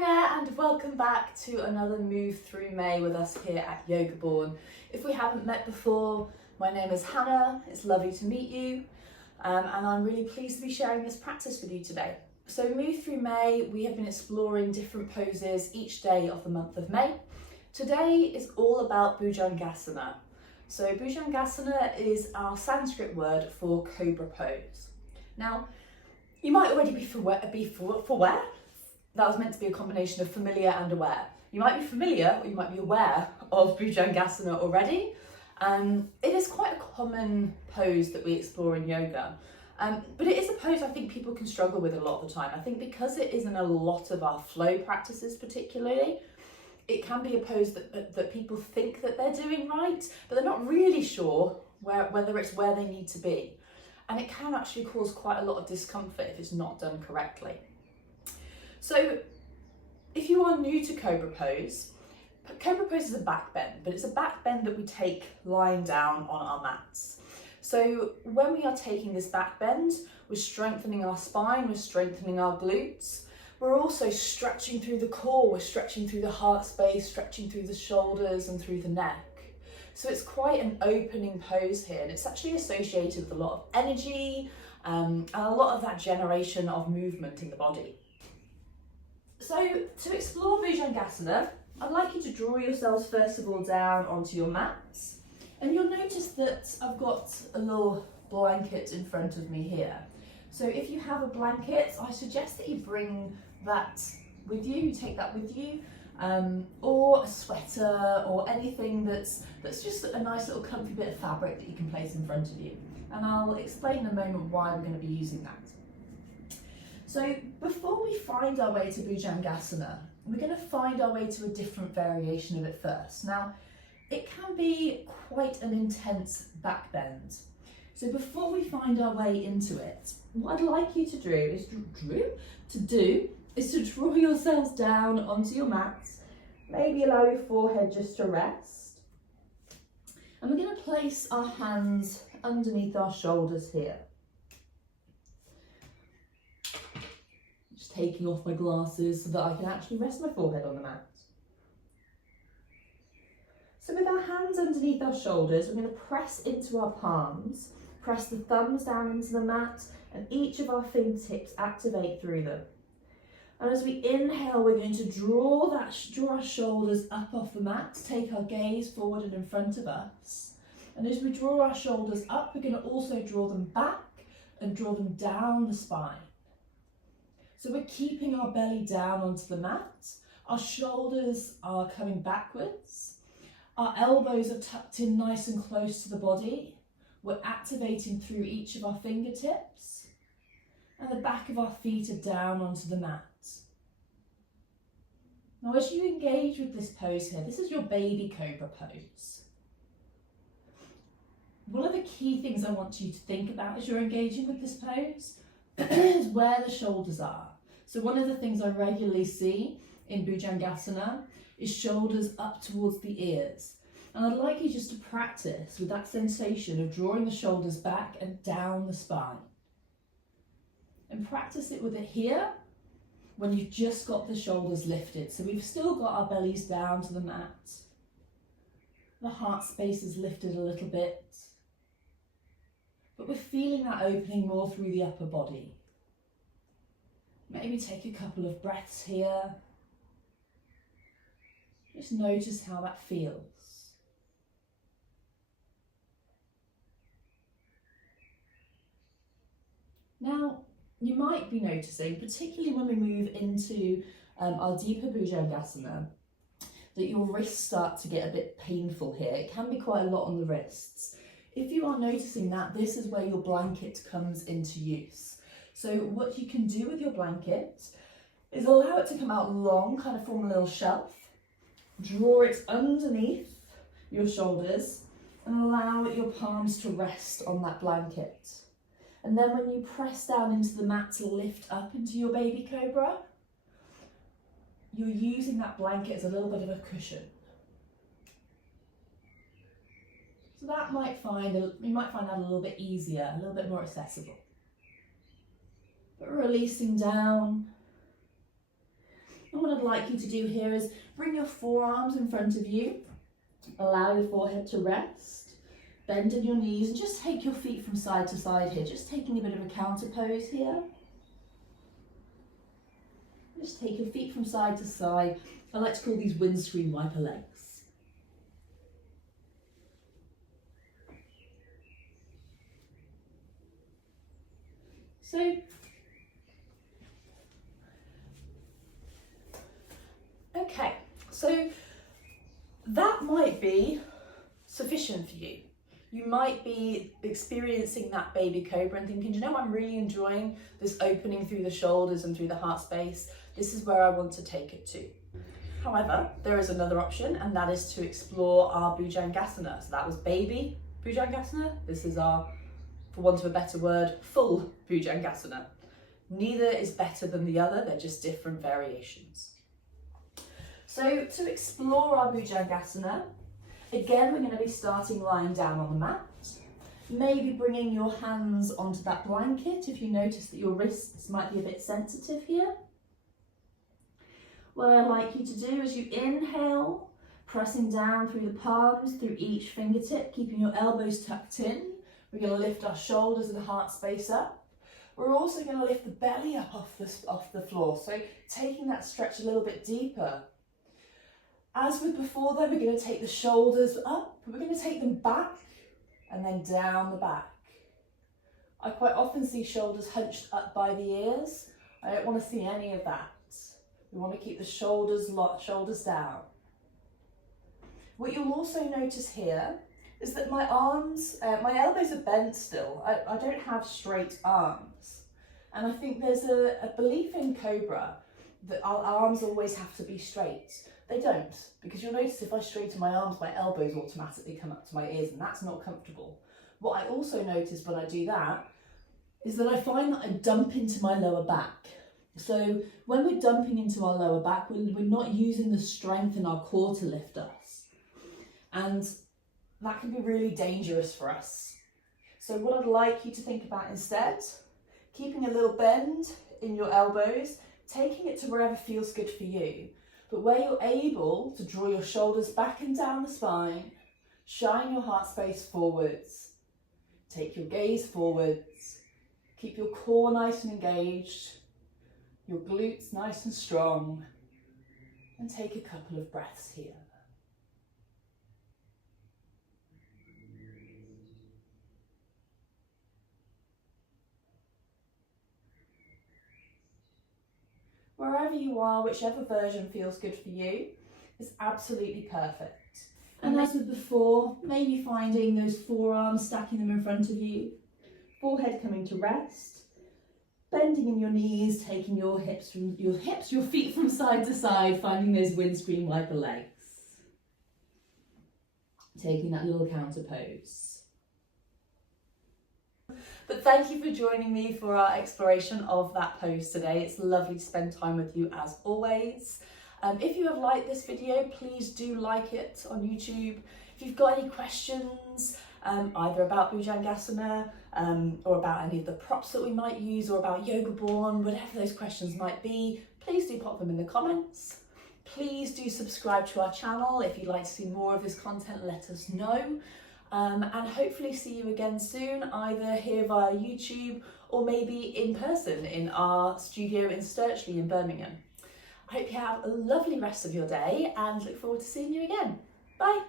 Hi there and welcome back to another Move Through May with us here at Yoga Born. If we haven't met before, my name is Hannah, it's lovely to meet you and I'm really pleased to be sharing this practice with you today. So Move Through May, we have been exploring different poses each day of the month of May. Today is all about Bhujangasana. So Bhujangasana is our Sanskrit word for Cobra pose. Now, you might already be aware. That was meant to be a combination of familiar and aware. You might be familiar or you might be aware of Bhujangasana already. It is quite a common pose that we explore in yoga. But it is a pose I think people can struggle with a lot of the time. I think because it isn't a lot of our flow practices particularly, it can be a pose that people think that they're doing right, but they're not really sure whether it's where they need to be. And it can actually cause quite a lot of discomfort if it's not done correctly. So if you are new to Cobra pose is a back bend, but it's a back bend that we take lying down on our mats. So when we are taking this back bend, we're strengthening our spine, we're strengthening our glutes. We're also stretching through the core, we're stretching through the heart space, stretching through the shoulders and through the neck. So it's quite an opening pose here, and it's actually associated with a lot of energy and a lot of that generation of movement in the body. So to explore Bhujangasana, I'd like you to draw yourselves first of all down onto your mats, and you'll notice that I've got a little blanket in front of me here. So if you have a blanket, I suggest that you bring that with you, you take that with you, or a sweater or anything that's just a nice little comfy bit of fabric that you can place in front of you. And I'll explain in a moment why we're going to be using that. So before we find our way to Bhujangasana, we're going to find our way to a different variation of it first. Now, it can be quite an intense back bend. So before we find our way into it, what I'd like you to do is to draw yourselves down onto your mats. Maybe allow your forehead just to rest. And we're going to place our hands underneath our shoulders here. Just taking off my glasses so that I can actually rest my forehead on the mat. So with our hands underneath our shoulders, we're going to press into our palms, press the thumbs down into the mat, and each of our fingertips activate through them. And as we inhale, we're going to draw our shoulders up off the mat, take our gaze forward and in front of us. And as we draw our shoulders up, we're going to also draw them back and draw them down the spine. So we're keeping our belly down onto the mat. Our shoulders are coming backwards. Our elbows are tucked in nice and close to the body. We're activating through each of our fingertips. And the back of our feet are down onto the mat. Now, as you engage with this pose here, this is your baby Cobra pose. One of the key things I want you to think about as you're engaging with this pose is where the shoulders are. So one of the things I regularly see in Bhujangasana is shoulders up towards the ears. And I'd like you just to practice with that sensation of drawing the shoulders back and down the spine. And practice it with it here when you've just got the shoulders lifted. So we've still got our bellies down to the mat. The heart space is lifted a little bit. But we're feeling that opening more through the upper body. Maybe take a couple of breaths here. Just notice how that feels. Now, you might be noticing, particularly when we move into our deeper Bhujangasana, that your wrists start to get a bit painful here. It can be quite a lot on the wrists. If you are noticing that, this is where your blanket comes into use. So what you can do with your blanket is allow it to come out long, kind of form a little shelf. Draw it underneath your shoulders and allow your palms to rest on that blanket. And then when you press down into the mat to lift up into your baby Cobra, you're using that blanket as a little bit of a cushion. So you might find that a little bit easier, a little bit more accessible. But releasing down. And what I'd like you to do here is bring your forearms in front of you, allow your forehead to rest, bend in your knees and just take your feet from side to side here, just taking a bit of a counter pose here. Just take your feet from side to side. I like to call these windscreen wiper legs. So, okay, so that might be sufficient for you. You might be experiencing that baby cobra and thinking, you know, I'm really enjoying this opening through the shoulders and through the heart space. This is where I want to take it to. However, there is another option, and that is to explore our Bhujangasana. So that was baby Bhujangasana. This is our, for want of a better word, full Bhujangasana. Neither is better than the other, they're just different variations. So to explore our Bhujangasana, again, we're going to be starting lying down on the mat. Maybe bringing your hands onto that blanket if you notice that your wrists might be a bit sensitive here. What I'd like you to do is you inhale, pressing down through the palms, through each fingertip, keeping your elbows tucked in. We're going to lift our shoulders and heart space up. We're also going to lift the belly up off the floor, so taking that stretch a little bit deeper. As with before though, we're going to take the shoulders up, but we're going to take them back and then down the back. I quite often see shoulders hunched up by the ears. I don't want to see any of that. We want to keep the shoulders down. What you'll also notice here is that my arms, my elbows are bent still. I don't have straight arms. And I think there's a belief in Cobra that our arms always have to be straight. They don't, because you'll notice if I straighten my arms, my elbows automatically come up to my ears, and that's not comfortable. What I also notice when I do that is that I find that I dump into my lower back. So when we're dumping into our lower back, we're not using the strength in our core to lift us. And that can be really dangerous for us. So what I'd like you to think about instead, keeping a little bend in your elbows, taking it to wherever feels good for you. But where you're able to draw your shoulders back and down the spine, shine your heart space forwards, take your gaze forwards, keep your core nice and engaged, your glutes nice and strong, and take a couple of breaths here. Wherever you are, whichever version feels good for you, is absolutely perfect. And as with before, maybe finding those forearms, stacking them in front of you, forehead coming to rest, bending in your knees, taking your feet from side to side, finding those windscreen wiper legs. Taking that little counter pose. But thank you for joining me for our exploration of that pose today. It's lovely to spend time with you as always. If you have liked this video, please do like it on YouTube. If you've got any questions, either about Bhujangasana or about any of the props that we might use or about Yoga Born, whatever those questions might be, please do pop them in the comments. Please do subscribe to our channel. If you'd like to see more of this content, let us know. And hopefully see you again soon, either here via YouTube or maybe in person in our studio in Sturchley in Birmingham. I hope you have a lovely rest of your day and look forward to seeing you again. Bye.